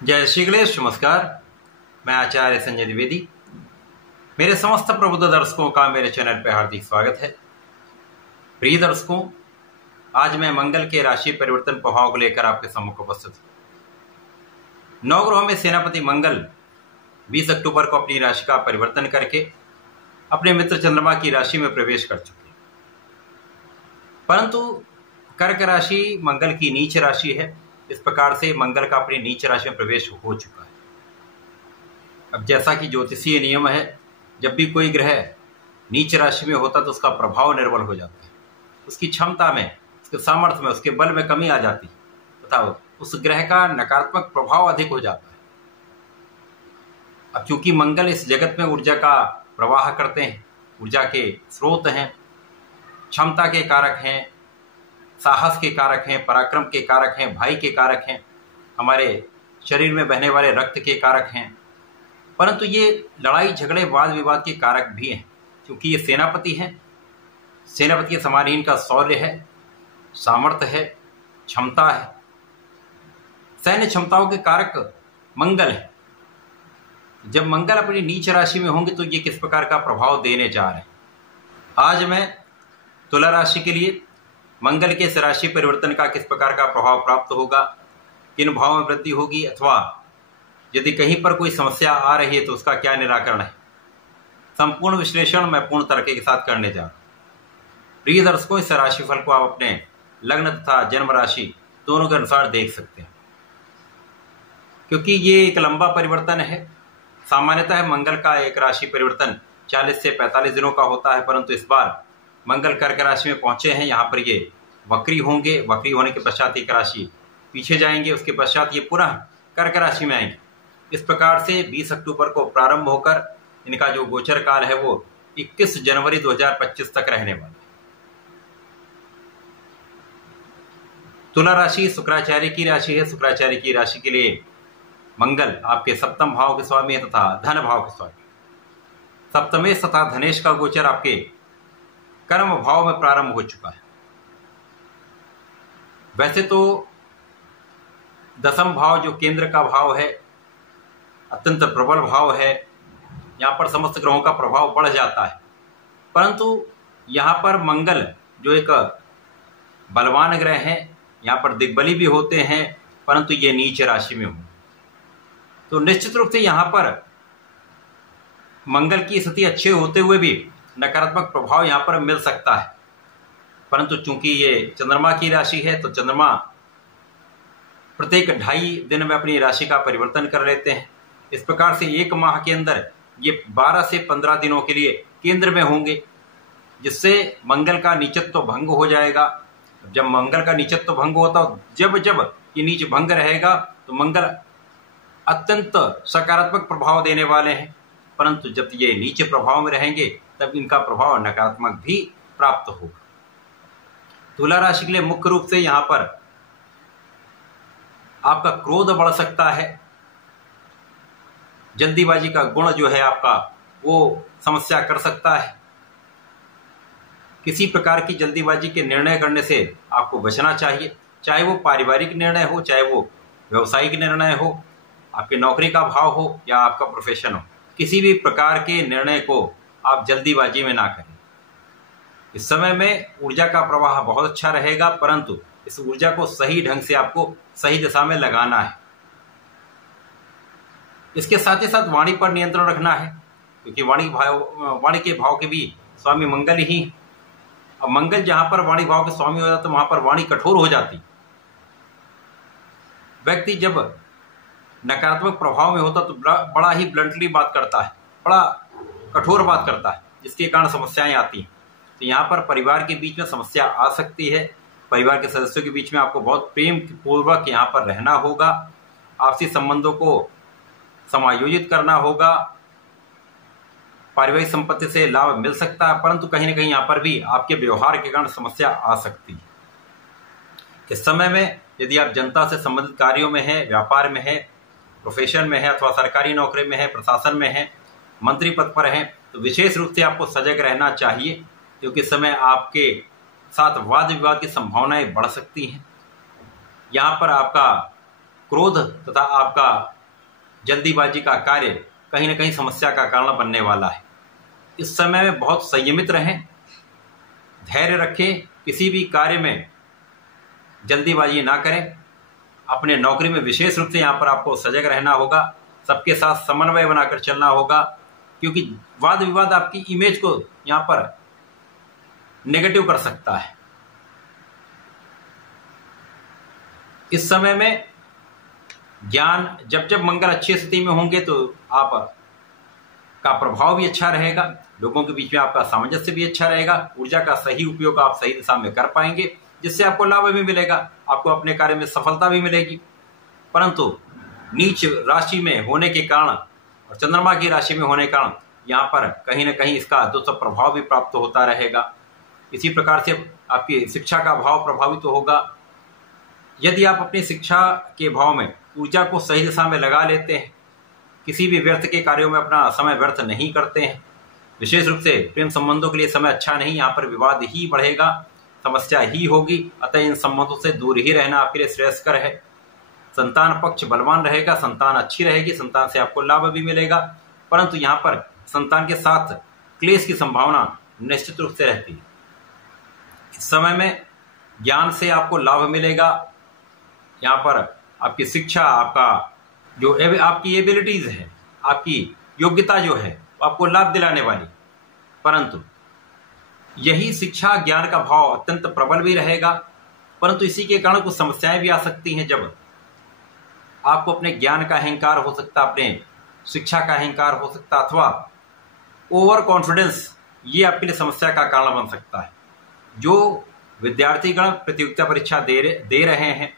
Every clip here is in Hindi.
जय श्री गणेश। नमस्कार, मैं आचार्य संजय द्विवेदी। मेरे समस्त प्रबुद्ध दर्शकों का मेरे चैनल पर हार्दिक स्वागत है। प्रिय दर्शकों, आज मैं मंगल के राशि परिवर्तन प्रभाव को लेकर आपके सम्मुख उपस्थित हूं। नवग्रहों में सेनापति मंगल 20 अक्टूबर को अपनी राशि का परिवर्तन करके अपने मित्र चंद्रमा की राशि में प्रवेश कर चुके हैं, परंतु कर्क राशि मंगल की नीच राशि है। इस प्रकार से मंगल का अपनी नीच राशि में प्रवेश हो चुका है। अब जैसा कि ज्योतिषीय नियम है, जब भी कोई ग्रह नीच राशि में होता तो उसका प्रभाव निर्बल हो जाता है, उसकी क्षमता में, उसके सामर्थ्य में, उसके बल में कमी आ जाती तथा उस ग्रह का नकारात्मक प्रभाव अधिक हो जाता है। अब क्योंकि मंगल इस जगत में ऊर्जा का प्रवाह करते हैं, ऊर्जा के स्रोत हैं, क्षमता के कारक हैं, साहस के कारक हैं, पराक्रम के कारक हैं, भाई के कारक हैं, हमारे शरीर में बहने वाले रक्त के कारक हैं, परंतु ये लड़ाई झगड़े वाद विवाद के कारक भी हैं। क्योंकि ये सेनापति हैं, सेनापति के समान ही इनका शौर्य है, सामर्थ्य है, क्षमता है, सैन्य क्षमताओं के कारक मंगल है। जब मंगल अपनी नीच राशि में होंगे तो ये किस प्रकार का प्रभाव देने जा रहे हैं, आज मैं तुला राशि के लिए मंगल के इस राशि परिवर्तन का किस प्रकार का प्रभाव प्राप्त होगा, किन भावों में वृद्धि होगी, अथवा यदि कहीं पर कोई समस्या आ रही है तो उसका क्या निराकरण है, संपूर्ण विश्लेषण मैं पूर्ण तर्क के साथ करने जा रहा हूं। प्रिय दर्शकों, इस राशिफल को आप अपने लग्न तथा जन्म राशि दोनों के अनुसार देख सकते हैं, क्योंकि ये एक लंबा परिवर्तन है। सामान्यतः मंगल का एक राशि परिवर्तन 40 से 45 दिनों का होता है, परंतु इस बार मंगल कर्क राशि में पहुंचे हैं। यहाँ पर ये वक्री होंगे, वक्री होने के पश्चात एक राशि पीछे जाएंगे, उसके पश्चात ये पुनः कर्क राशि में आएंगे। इस प्रकार से 20 अक्टूबर को प्रारंभ होकर इनका जो गोचर काल है वो 21 जनवरी 2025 तक रहने वाला है। तुला राशि शुक्राचार्य की राशि है। शुक्राचार्य की राशि के लिए मंगल आपके सप्तम भाव के स्वामी है तथा धन भाव के स्वामी। सप्तमेश तथा धनेश का गोचर आपके कर्म भाव में प्रारंभ हो चुका है। वैसे तो दसम भाव जो केंद्र का भाव है, अत्यंत प्रबल भाव है, यहां पर समस्त ग्रहों का प्रभाव बढ़ जाता है, परंतु यहां पर मंगल जो एक बलवान ग्रह है, यहां पर दिग्बली भी होते हैं, परंतु ये नीच राशि में हो तो निश्चित रूप से यहां पर मंगल की स्थिति अच्छे होते हुए भी नकारात्मक प्रभाव यहां पर मिल सकता है। परंतु चूंकि ये चंद्रमा की राशि है तो चंद्रमा प्रत्येक 2.5 दिन में अपनी राशि का परिवर्तन कर लेते हैं। इस प्रकार से एक माह के अंदर ये 12 से 15 दिनों के लिए केंद्र में होंगे, जिससे मंगल का नीचत्व भंग हो जाएगा। जब मंगल का नीचत्व भंग होता है, जब जब ये नीच भंग रहेगा तो मंगल अत्यंत सकारात्मक प्रभाव देने वाले हैं, परंतु जब ये नीचे प्रभाव में रहेंगे तब इनका प्रभाव नकारात्मक भी प्राप्त होगा। तुला राशि के लिए मुख्य रूप से यहां पर आपका क्रोध बढ़ सकता है, जल्दीबाजी का गुण जो है आपका वो समस्या कर सकता है। किसी प्रकार की जल्दीबाजी के निर्णय करने से आपको बचना चाहिए, चाहे वो पारिवारिक निर्णय हो, चाहे वो व्यवसायिक निर्णय हो, आपके नौकरी का भाव हो या आपका प्रोफेशन हो। किसी भी प्रकार के निर्णय को आप जल्दीबाजी में ना करें। इस समय में ऊर्जा का प्रवाह बहुत अच्छा रहेगा, परंतु इस ऊर्जा को सही ढंग से आपको सही दिशा में लगाना है। इसके साथ ही साथ वाणी पर नियंत्रण रखना है, क्योंकि वाणी के भाव के भी स्वामी मंगल ही। अब मंगल जहां पर वाणी भाव के स्वामी हो जाता है वहां पर वाणी कठोर हो जाती। व्यक्ति जब नकारात्मक प्रभाव में होता तो बड़ा ही ब्लंटली बात करता है, बड़ा कठोर बात करता है, जिसके कारण समस्याएं आती हैं। तो यहाँ पर परिवार के बीच में समस्या आ सकती है। परिवार के सदस्यों के बीच में आपको बहुत प्रेम पूर्वक यहाँ पर रहना होगा, आपसी संबंधों को समायोजित करना होगा। पारिवारिक संपत्ति से लाभ मिल सकता है, परंतु कहीं ना कहीं यहाँ पर भी आपके व्यवहार के कारण समस्या आ सकती है। इस समय में यदि आप जनता से संबंधित कार्यों में है, व्यापार में है, प्रोफेशन में है, अथवा सरकारी नौकरी में है, प्रशासन में है, मंत्री पद पर हैं, तो विशेष रूप से आपको सजग रहना चाहिए, क्योंकि इस समय आपके साथ वाद विवाद की संभावनाएं बढ़ सकती हैं। यहाँ पर आपका क्रोध तथा आपका जल्दीबाजी का कार्य कहीं न कहीं समस्या का कारण बनने वाला है। इस समय में बहुत संयमित रहें, धैर्य रखें, किसी भी कार्य में जल्दीबाजी ना करें। अपने नौकरी में विशेष रूप से यहाँ पर आपको सजग रहना होगा, सबके साथ समन्वय बनाकर चलना होगा, क्योंकि वाद विवाद आपकी इमेज को यहाँ पर नेगेटिव कर सकता है। इस समय में ज्ञान जब मंगल अच्छी स्थिति में होंगे तो आप का प्रभाव भी अच्छा रहेगा, लोगों के बीच में आपका सामंजस्य भी अच्छा रहेगा, ऊर्जा का सही उपयोग आप सही दिशा में कर पाएंगे, जिससे आपको लाभ भी मिलेगा, आपको अपने कार्य में सफलता भी मिलेगी। परंतु नीच राशि में होने के कारण और चंद्रमा की राशि में होने के कारण यहाँ पर कहीं न कहीं इसका दुष्प्रभाव भी प्राप्त होता रहेगा। इसी प्रकार से आपकी शिक्षा का भाव प्रभावित होगा। यदि आप अपनी शिक्षा के भाव में ऊर्जा को सही दिशा में लगा लेते हैं, किसी भी व्यर्थ के कार्यों में अपना समय व्यर्थ नहीं करते हैं, विशेष रूप से प्रेम संबंधों के लिए समय अच्छा नहीं, यहाँ पर विवाद ही बढ़ेगा, समस्या ही होगी। अतः इन संबंधों से दूर ही रहना आपके लिए श्रेयस्कर है। संतान पक्ष बलवान रहेगा, संतान अच्छी रहेगी, संतान से आपको लाभ भी मिलेगा, परंतु यहाँ पर संतान के साथ क्लेश की संभावना निश्चित रूप से रहती है। इस समय में ज्ञान से आपको लाभ मिलेगा, यहाँ पर आपकी शिक्षा, आपका जो आपकी एबिलिटीज है, आपकी योग्यता जो है आपको लाभ दिलाने वाली, परंतु यही शिक्षा ज्ञान का भाव अत्यंत प्रबल भी रहेगा। परंतु इसी के कारण कुछ समस्याएं भी आ सकती हैं। जब आपको अपने ज्ञान का अहंकार हो सकता, अपने शिक्षा का अहंकार हो सकता, अथवा ओवर कॉन्फिडेंस, ये आपके लिए समस्या का कारण बन सकता है। जो विद्यार्थीगण प्रतियोगिता परीक्षा दे रहे हैं,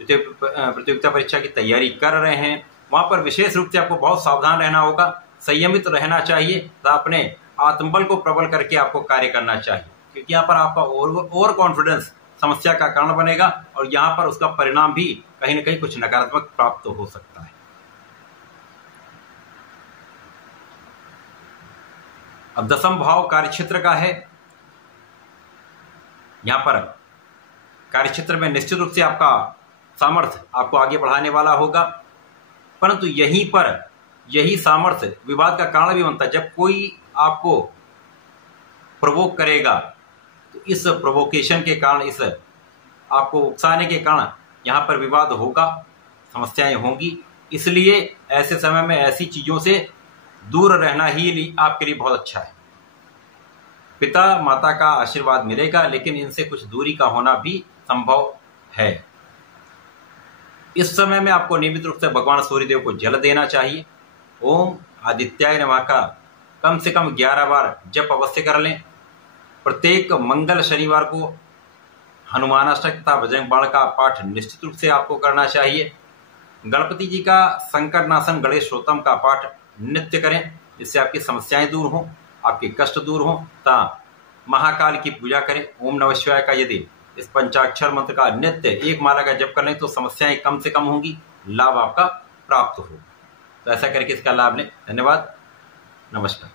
प्रतियोगिता परीक्षा की तैयारी कर रहे हैं, वहां पर विशेष रूप से आपको बहुत सावधान रहना होगा, संयमित रहना चाहिए, तो अपने आत्मबल को प्रबल करके आपको कार्य करना चाहिए, क्योंकि यहाँ पर आपका ओवर कॉन्फिडेंस समस्या का कारण बनेगा और यहाँ पर उसका परिणाम भी कहीं न कहीं कुछ नकारात्मक प्राप्त हो सकता है। अब दसम भाव कार्यक्षेत्र का है। यहाँ पर कार्यक्षेत्र में निश्चित रूप से आपका सामर्थ्य आपको आगे बढ़ाने वाला होगा, परंतु यहीं पर यही सामर्थ्य विवाद का कारण भी बनता है। जब कोई आपको प्रोवोक करेगा तो इस प्रोवोकेशन के कारण, इस आपको उकसाने के कारण यहाँ पर विवाद होगा, समस्याएं होंगी। इसलिए ऐसे समय में ऐसी चीजों से दूर रहना ही आपके लिए बहुत अच्छा है। पिता माता का आशीर्वाद मिलेगा, लेकिन इनसे कुछ दूरी का होना भी संभव है। इस समय में आपको नियमित रूप से भगवान सूर्यदेव को जल देना चाहिए। ओम आदित्याय नमः का कम से कम 11 बार जप अवश्य कर लें। प्रत्येक मंगल शनिवार को हनुमानाष्टक तथा बजरंग बाण का पाठ निश्चित रूप से आपको करना चाहिए। गणपति जी का संकटनाशन गणेश स्तोत्रम का पाठ नित्य करें, जिससे आपकी समस्याएं दूर हों, आपके कष्ट दूर हों। तथा महाकाल की पूजा करें। ओम नमः शिवाय का यदि इस पंचाक्षर मंत्र का नित्य एक माला का जप कर लें तो समस्याएं कम से कम होंगी, लाभ आपका प्राप्त हो। तो ऐसा करके इसका लाभ लें। धन्यवाद, नमस्कार।